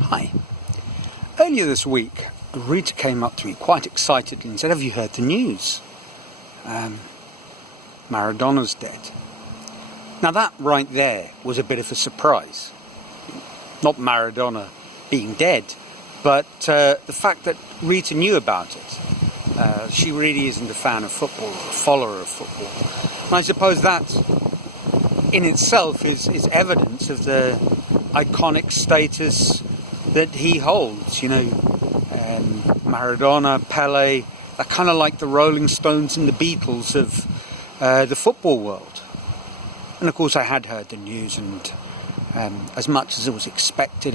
Hi. Earlier this week, Rita came up to me quite excitedly and said, "Have you heard the news? Maradona's dead." Now that right there was a bit of a surprise. Not Maradona being dead, but the fact that Rita knew about it. She really isn't a fan of football or a follower of football. And I suppose that in itself is evidence of the iconic status that he holds. Maradona, Pele, they're kind of like the Rolling Stones and the Beatles of the football world. And of course I had heard the news, and as much as it was expected,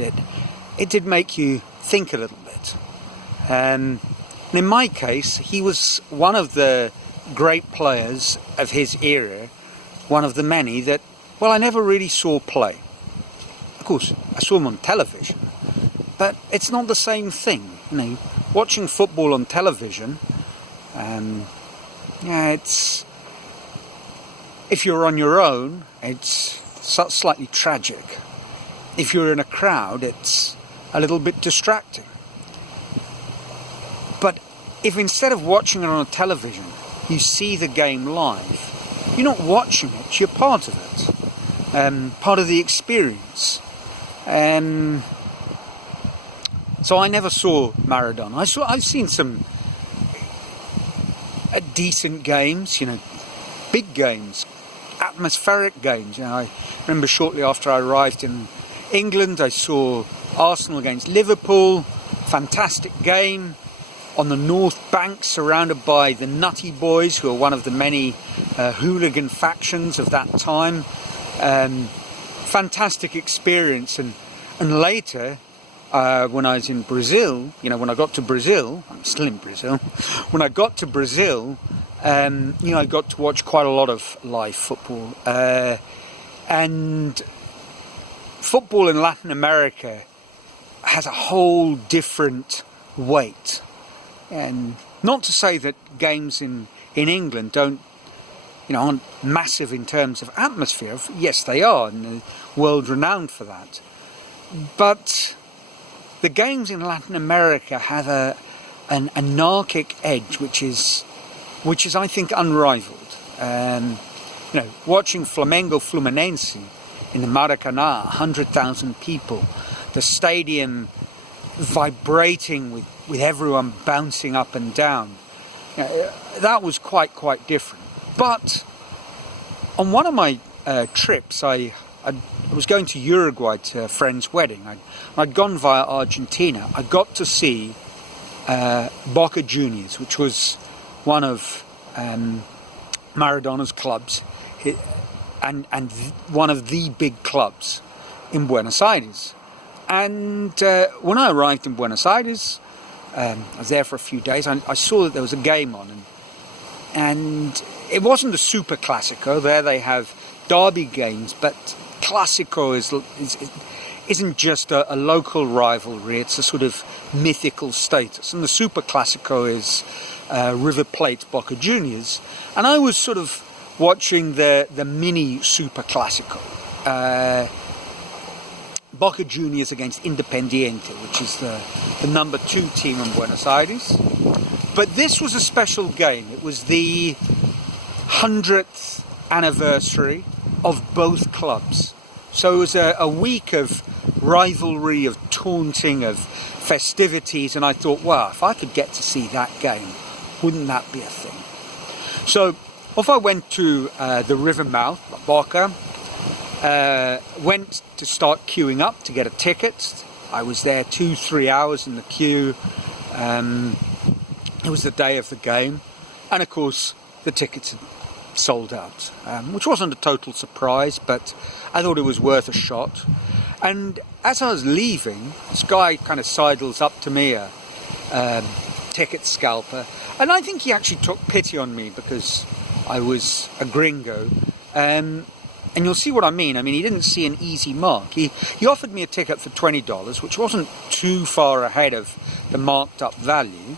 it did make you think a little bit. And in my case, he was one of the great players of his era, one of the many that, well, I never really saw play. Of course, I saw him on television, but it's not the same thing. Watching football on television, it's, if you're on your own, it's slightly tragic. If you're in a crowd, it's a little bit distracting. But if instead of watching it on a television, you see the game live, you're not watching it, you're part of it, part of the experience. So I never saw Maradona. I've seen some decent games, big games, atmospheric games. I remember shortly after I arrived in England, I saw Arsenal against Liverpool, fantastic game on the North Bank, surrounded by the Nutty Boys, who are one of the many hooligan factions of that time. Fantastic experience, and later, when I was in Brazil, when I got to Brazil, I'm still in Brazil, when I got to Brazil, I got to watch quite a lot of live football. And football in Latin America has a whole different weight. And not to say that games in England aren't massive in terms of atmosphere. Yes, they are, and they're world renowned for that. But the games in Latin America have an anarchic edge, which is I think unrivaled. Watching Flamengo Fluminense in the Maracanã, 100,000 people, the stadium vibrating with everyone bouncing up and down. That was quite different. But on one of my trips, I was going to Uruguay to a friend's wedding. I'd gone via Argentina. I got to see Boca Juniors, which was one of Maradona's clubs, and one of the big clubs in Buenos Aires. And when I arrived in Buenos Aires, I was there for a few days. I saw that there was a game on, and it wasn't a super classico. There they have derby games, but classico isn't just a local rivalry. It's a sort of mythical status. And the super classico is River Plate Boca Juniors. And I was sort of watching the mini super classico. Boca Juniors against Independiente, which is the number 2 team in Buenos Aires. But this was a special game. It was the 100th anniversary of both clubs. So it was a week of rivalry, of taunting, of festivities, and I thought, wow, if I could get to see that game, wouldn't that be a thing? So off I went to the river mouth, Boca, went to start queuing up to get a ticket. I was there 2-3 hours in the queue. It was the day of the game, and of course the tickets had sold out, which wasn't a total surprise, but I thought it was worth a shot. And as I was leaving, this guy kind of sidles up to me, a ticket scalper, and I think he actually took pity on me because I was a gringo. And you'll see what I mean. He didn't see an easy mark. He offered me a ticket for $20, which wasn't too far ahead of the marked up value.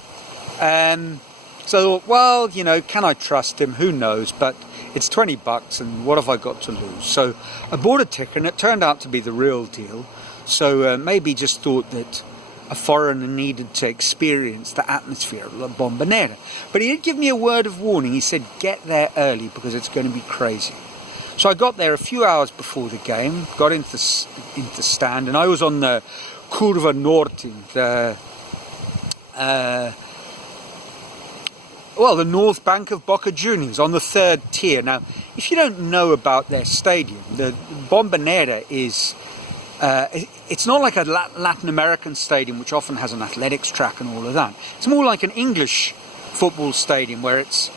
So I thought, well, can I trust him? Who knows? But it's $20, and what have I got to lose? So I bought a ticket, and it turned out to be the real deal. So maybe just thought that a foreigner needed to experience the atmosphere of La Bombonera. But he did give me a word of warning. He said, get there early because it's going to be crazy. So I got there a few hours before the game, got into the stand, and I was on the Curva Norte, the north bank of Boca Juniors, on the third tier. Now, if you don't know about their stadium, the Bombonera is, it's not like a Latin American stadium, which often has an athletics track and all of that. It's more like an English football stadium where it's,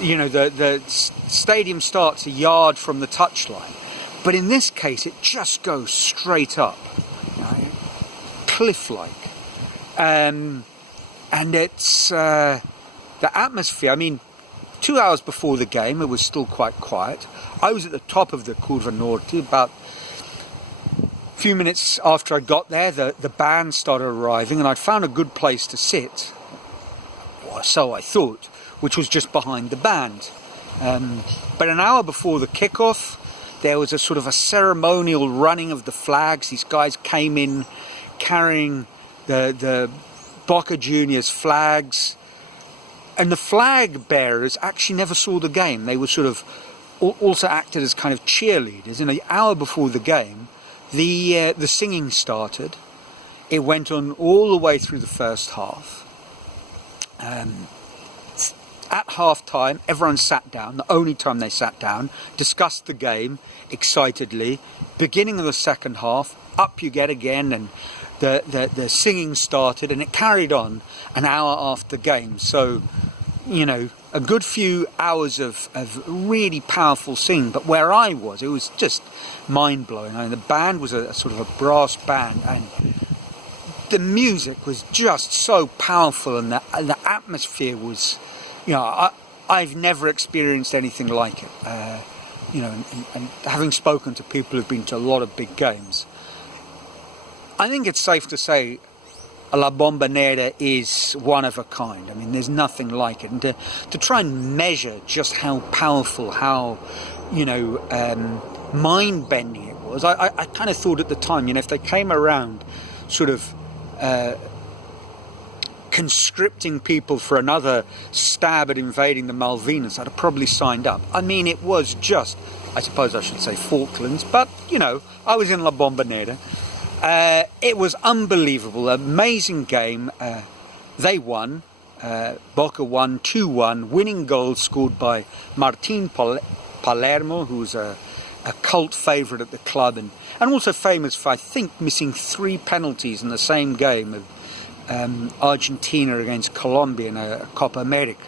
the stadium starts a yard from the touchline. But in this case, it just goes straight up, cliff-like. And it's... the atmosphere, I mean, 2 hours before the game, it was still quite quiet. I was at the top of the Curva Norte. About a few minutes after I got there, the band started arriving, and I'd found a good place to sit, or so I thought, which was just behind the band. But an hour before the kickoff, there was a sort of a ceremonial running of the flags. These guys came in carrying the Boca Juniors flags. And the flag bearers actually never saw the game. They were sort of also acted as kind of cheerleaders. And an hour before the game, the singing started. It went on all the way through the first half. At half time, everyone sat down, the only time they sat down, discussed the game excitedly. Beginning of the second half, up you get again, and the singing started, and it carried on an hour after the game. So, a good few hours of really powerful singing. But where I was, it was just mind-blowing. I mean, the band was a sort of a brass band, and the music was just so powerful, and the atmosphere was, I've never experienced anything like it. And having spoken to people who've been to a lot of big games, I think it's safe to say La Bombonera is one of a kind. I mean, there's nothing like it. And to try and measure just how powerful, how, mind-bending it was, I kind of thought at the time, if they came around sort of conscripting people for another stab at invading the Malvinas, I'd have probably signed up. I mean, it was just, I suppose I should say Falklands, but, I was in La Bombonera. It was unbelievable, amazing game. They won. Boca won 2-1. Winning goals scored by Martin Palermo, who's a cult favourite at the club, and also famous for, I think, missing 3 penalties in the same game of Argentina against Colombia in a Copa America.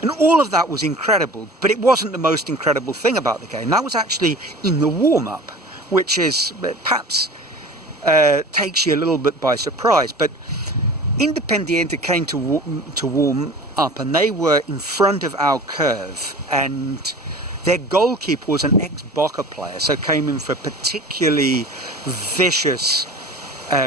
And all of that was incredible, but it wasn't the most incredible thing about the game. That was actually in the warm-up, which is perhaps... takes you a little bit by surprise. But Independiente came to warm up, and they were in front of our curve, and their goalkeeper was an ex-Boca player, so came in for particularly vicious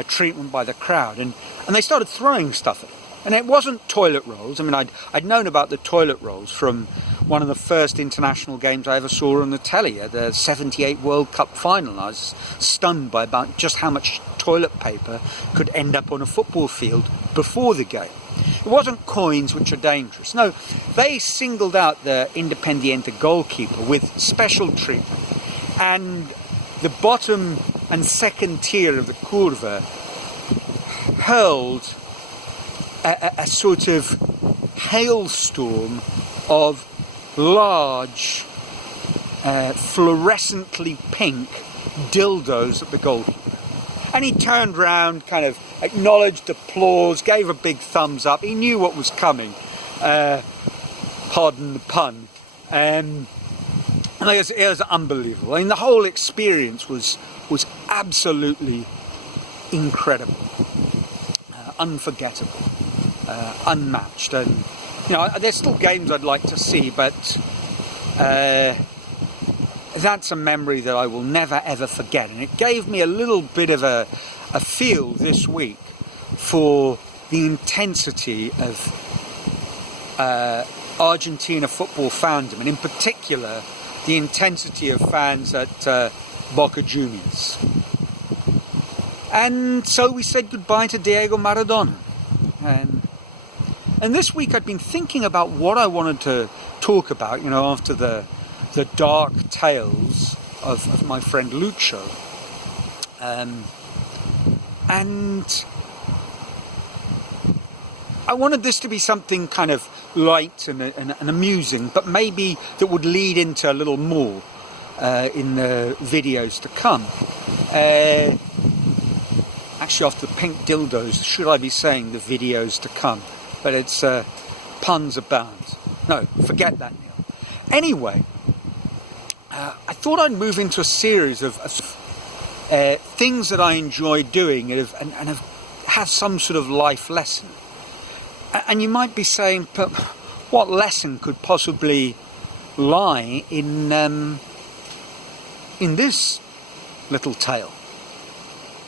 treatment by the crowd, and they started throwing stuff at him. And it wasn't toilet rolls. I mean, I'd known about the toilet rolls from one of the first international games I ever saw on the telly, at the 78 World Cup final. I was stunned by about just how much toilet paper could end up on a football field before the game. It wasn't coins, which are dangerous. No, they singled out the Independiente goalkeeper with special treatment. And the bottom and second tier of the Curva hurled a sort of hailstorm of large, fluorescently pink dildos at the goalkeeper. And he turned round, kind of acknowledged applause, gave a big thumbs up. He knew what was coming. Pardon the pun. And it was unbelievable. I mean, the whole experience was absolutely incredible, unforgettable. Unmatched, and there's still games I'd like to see, but that's a memory that I will never ever forget, and it gave me a little bit of a feel this week for the intensity of Argentina football fandom, and in particular the intensity of fans at Boca Juniors. And so we said goodbye to Diego Maradona. And this week I'd been thinking about what I wanted to talk about, after the dark tales of my friend Lucho. And I wanted this to be something kind of light and amusing, but maybe that would lead into a little more in the videos to come. Actually, after the pink dildos, should I be saying the videos to come? But it's puns abound. No, forget that, Neil. Anyway, I thought I'd move into a series of things that I enjoy doing and have some sort of life lesson. And you might be saying, but what lesson could possibly lie in this little tale?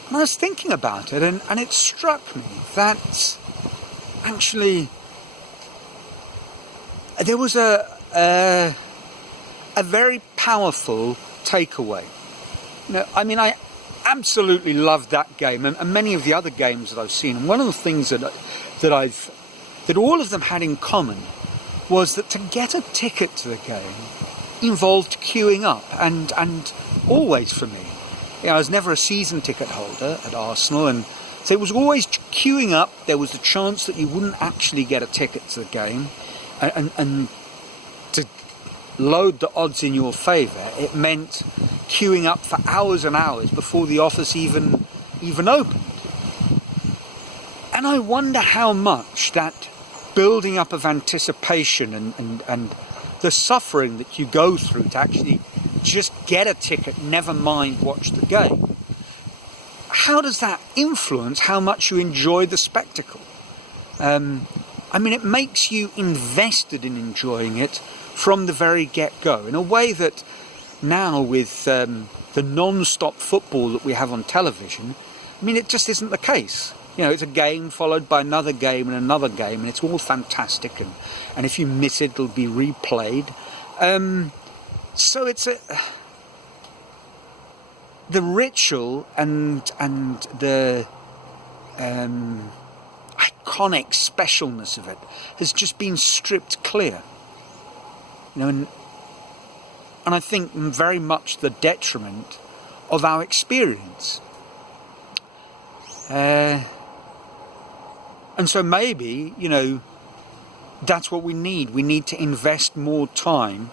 And I was thinking about it, and it struck me that actually there was a very powerful takeaway. I absolutely loved that game and many of the other games that I've seen. And one of the things that all of them had in common was that to get a ticket to the game involved queuing up, and always for me, I was never a season ticket holder at Arsenal, and so it was always queuing up. There was the chance that you wouldn't actually get a ticket to the game, and to load the odds in your favour, it meant queuing up for hours and hours before the office even opened. And I wonder how much that building up of anticipation and the suffering that you go through to actually just get a ticket, never mind watch the game, how does that influence how much you enjoy the spectacle? It makes you invested in enjoying it from the very get-go, in a way that now with the non-stop football that we have on television, it just isn't the case. It's a game followed by another game and another game, and it's all fantastic, and if you miss it, it'll be replayed. So it's the ritual and the iconic specialness of it has just been stripped clear. And I think very much the detriment of our experience. And so maybe, that's what we need. We need to invest more time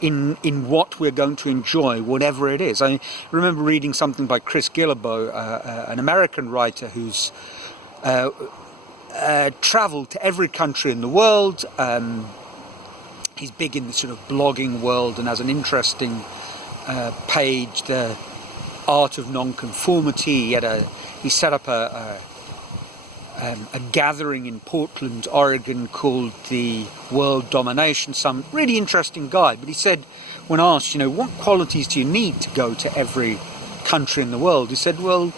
in what we're going to enjoy, whatever it is. I remember reading something by Chris Guillebeau, an American writer who's travelled to every country in the world. He's big in the sort of blogging world and has an interesting page, The Art of Nonconformity. He set up a gathering in Portland, Oregon, called the World Domination Summit. Really interesting guy. But he said, when asked, what qualities do you need to go to every country in the world? He said, well,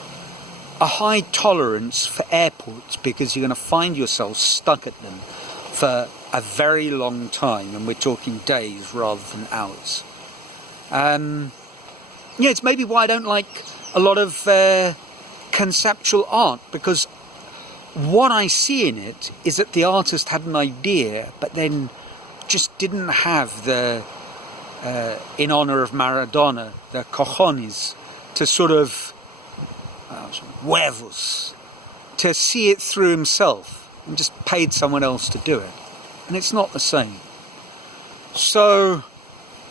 a high tolerance for airports, because you're going to find yourself stuck at them for a very long time, and we're talking days rather than hours. It's maybe why I don't like a lot of conceptual art, because what I see in it is that the artist had an idea, but then just didn't have the, in honour of Maradona, the cojones, to sort of, huevos, to see it through himself, and just paid someone else to do it. And it's not the same. So,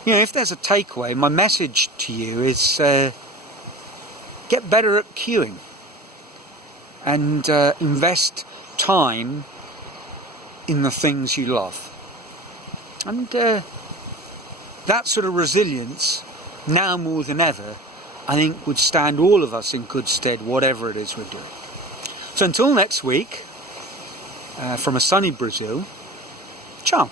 if there's a takeaway, my message to you is get better at queuing. And invest time in the things you love. And that sort of resilience, now more than ever, I think would stand all of us in good stead, whatever it is we're doing. So until next week, from a sunny Brazil, ciao.